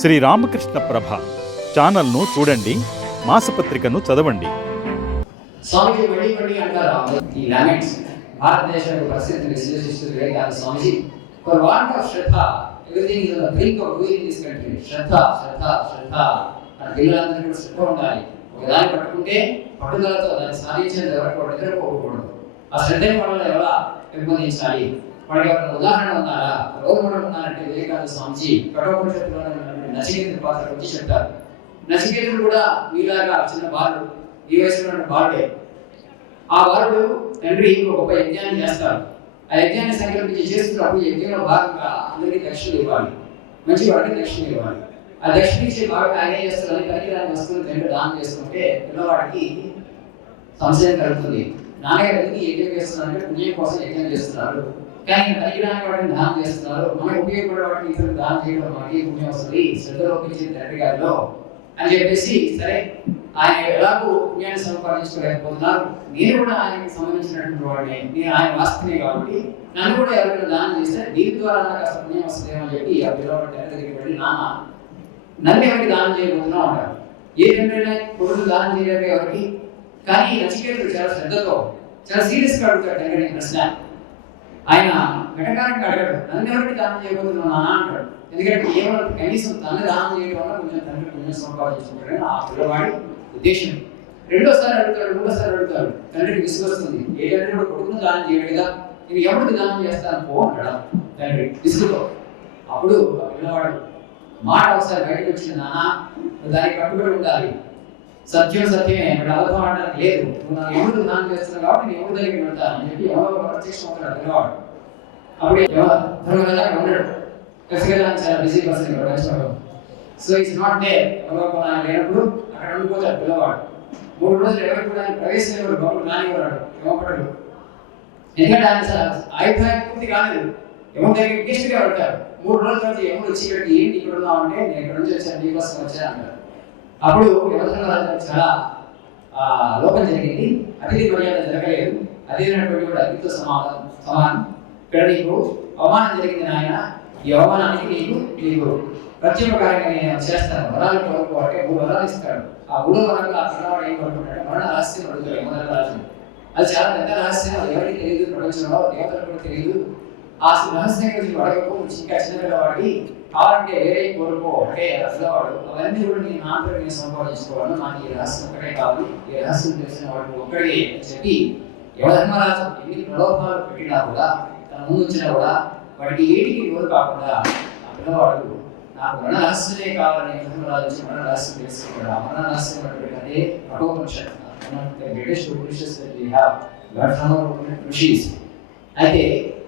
శ్రీ రామకృష్ణ ప్రభ ఛానల్ను చూడండి మాసపత్రికను చదవండి. స్వామిజీ వెళ్ళి మళ్ళీ అంటారు ఈ లామెంట్స్ భారతదేశానికి యొక్క విశ్లేషిస్తుంది కానీ కాదు Swamiji. For want of shraddha everything is the brink of doing this country shraddha shraddha shraddha. మన పిల్లలందరికీ కూడా శ్రద్ధ ఉండాలి. ఒక దాన్ని పట్టుకుంటే పట్టుదలతో దాన్ని సాధించేంత వరకు వాడు నిద్రపోకూడదు. ఆ శ్రద్ధని మనల్ని ఎలా పెంపొందించాలి? వాడికి ఎవరైనా ఉదాహరణ ఉన్నారా? రోల్ మోడల్ ఉన్నారంటే వివేకానంద స్వామిజీ. కఠోపనిషత్తులో నచికేతుడి పాత్ర గురించి చెప్తారు నచికేతుడు కూడా మీలాగా చిన్న బాలుడు ఈ వయసులో ఉన్న బాలుడే. ఆ బాలుడు తండ్రి ఒక గొప్ప యజ్ఞాన్ని చేస్తారు ఆ యజ్ఞాన్ని సంకల్పించి చేస్తున్నప్పుడు యజ్ఞంలో భాగంగా అందరికీ దక్షిణ ఇవ్వాలి. మంచి వాడికి దక్షిణ ఇవ్వాలి. ఆ దక్షిణ ఇచ్చే భాగంగా ఆయన ఏం చేస్తారని పనికిరాని వస్తువులు తండ్రి దానం చేసుకుంటే పిల్లవాడికి సంశయం కలుగుతుంది. నాన్నగారు ఎందుకు యజ్ఞం చేస్తున్నారంటే పుణ్యం కోసం యజ్ఞం చేస్తున్నారు? కానీ పనికిరాని వాటిని దానం చేస్తున్నారు. మనం ఉపయోగపడే వాటిని ఇతరులు దానం చేయడం మనకి పుణ్యం వస్తుంది. శ్రద్ధలో లోపించింది తండ్రి గారిలో అని చెప్పేసి సరే ఆయన ఎలాగో పుణ్యాన్ని సంపాదించుకోలేకపోతున్నారు. నేను కూడా ఆయనకి సంబంధించినటువంటి వాడిని. నేను ఆయన వాస్తునే కాబట్టి నన్ను కూడా ఎవరైనా దానం చేస్తే దీని ద్వారా నాకు అసలు పుణ్యం వస్తుందేమో అని చెప్పి ఆ పిల్లవాడి తండ్రి దగ్గరికి వెళ్ళి నాన్న నన్ను ఎవరికి దానం చేయబోతున్నావు? అంటారు ఏ తండ్రైనా? కొడుకు దానం చేయలేరు ఎవరికి? కానీ నచికేతుడు చాలా శ్రద్ధతో చాలా సీరియస్గా అడుగుతాడు తండ్రిని ప్రశ్న. ఆయన ఘటకానికి అడగడు. నన్ను ఎవరికి దానం చేయబోతున్నావు నాన్న అంటాడు. ఎందుకంటే కేవలం కనీసం తను దానం చేయడం వల్ల కొంచెం తండ్రి పుణ్యం సంపాదించుకుంటాడని ఆ పిల్లవాడి ఉద్దేశం. రెండోసారి అడుగుతాడు మూడోసారి అడుగుతాడు. తండ్రికి విసుగొస్తుంది ఏ తండ్రి కూడా కొడుకును దానం చేయడుగా నేను ఎవరికి దానం చేస్తాను? పో అంటాడు తండ్రి. విసుగుతో. అప్పుడు ఆ పిల్లవాడు మాట ఒకసారి బయటకు వచ్చిన నాన్న దానికి కట్టుబడి ఉండాలి. సత్యం సత్యమే ఇక్కడ అబద్ధం ఆడడానికి లేదు. నువ్వు నన్ను ఎవరు దానం చేస్తున్నావు కాబట్టి నేను ఎవరు దగ్గరికి వెళ్తాను అని చెప్పి ఎవరో ప్రత్యక్షం అవుతాడు పిల్లవాడు అప్పుడు ఎవరు ధర్మగల ఉండడు. ఖచ్చితంగా చాలా బిజీ పర్సన్ ఇక్కడ వచ్చాడు సో ఇట్స్ నాట్ డే ఎవరో లేనప్పుడు అక్కడ ఉండిపోతాడు పిల్లవాడు. మూడు రోజులు ఎవరికి కూడా ప్రవేశం ఎవరు బాబు నానివ్వరాడు ఇవ్వబడడు ఎందుకంటే ఆయన అభిప్రాయం పూర్తి కాలేదు. ఎవరి దగ్గర గెస్ట్గా వెళ్తారు మూడు రోజుల తర్వాత ఎవరు వచ్చి ఇక్కడికి ఏంటి ఇక్కడ ఉన్నావు అంటే నేను ఇక్కడ నుంచి వచ్చాను? నీ కోసం వచ్చాను అంటారు. అప్పుడు వ్యవసాయ యువతరాలకు చాలా లోపం జరిగింది. అతిథి మర్యాద జరగలేదు. అదేనటువంటి కూడా అతిథితో సమాధానం సమానం ఇక్కడ నీకు అవమానం జరిగింది నాయన. ఈ అవమానానికి నీకు నీకు ప్రత్యేకంగా నేను చేస్తాను. వరాలు కొరకు అంటే మూడు వరాలు ఇస్తాడు. ఆ మూడో వరంగా ఆ పిల్లవాడు ఏం కొనుక్కుంటాడు మరణ రహస్యం అడుగుతాడు మొదటి రాజు. అది చాలా పెద్ద రహస్యం. ఎవరికి తెలియదు? ప్రపంచంలో దేవతలకు కూడా తెలియదు. ఆ రహస్యం గురించి అడగకు ఇంకా చిన్న వాడి కావాలంటే వేరే ఒకే అంటే అవన్నీ కూడా నేను నాతో నేను సంపాదించుకోవాలను నాకు ఈ రహస్యం ఒక్కడే కాదు. ఈ రహస్యం తెలిసిన వాడు ఒక్కడే అని చెప్పి యమధర్మరాజు ఎన్ని ప్రలోభాలు పెట్టినా కూడా తన ముందు వచ్చినా కూడా వాడికి ఏటికి నోరు కాకుండా ఆ పిల్లవాడు నాకు మరణ రహస్యమే కావాలని యమధర్మరాజు వచ్చి మరణ రహస్యం తెలుసుకున్నాడు ఆ మరణ రహస్యం అంటే Kathopanishad greatest Upanishads that we have learned from అయితే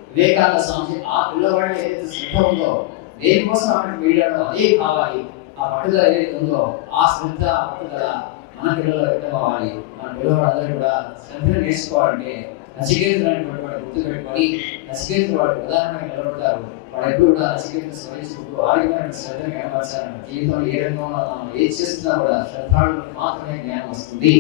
వివేకానంద స్వామి ఆ పిల్లవాడికి ఏదైతే శ్రద్ధ ఉందో దేనికోసం అక్కడికి వెళ్ళాడో అదే కావాలి. ఆ పట్టుదల ఏదైతే ఉందో ఆ శ్రద్ధ ఆ పట్టుదల మన పిల్లలు వ్యక్తం అవ్వాలి మన పిల్లవాళ్ళందరూ కూడా శ్రద్ధను నేర్చుకోవాలంటే నచికేతులు అనేటువంటి వాడు గుర్తు పెట్టుకొని నచికేతులు వాడు ఉదాహరణగా నిలబడతారు. వాడు ఎప్పుడు కూడా నచికేతులు స్మరించుకుంటూ ఆరోగ్యమైన శ్రద్ధను కనపరచాలని జీవితంలో ఏ రంగంలో మనం ఏది చేస్తున్నా కూడా శ్రద్ధాళులకు మాత్రమే జ్ఞానం వస్తుంది.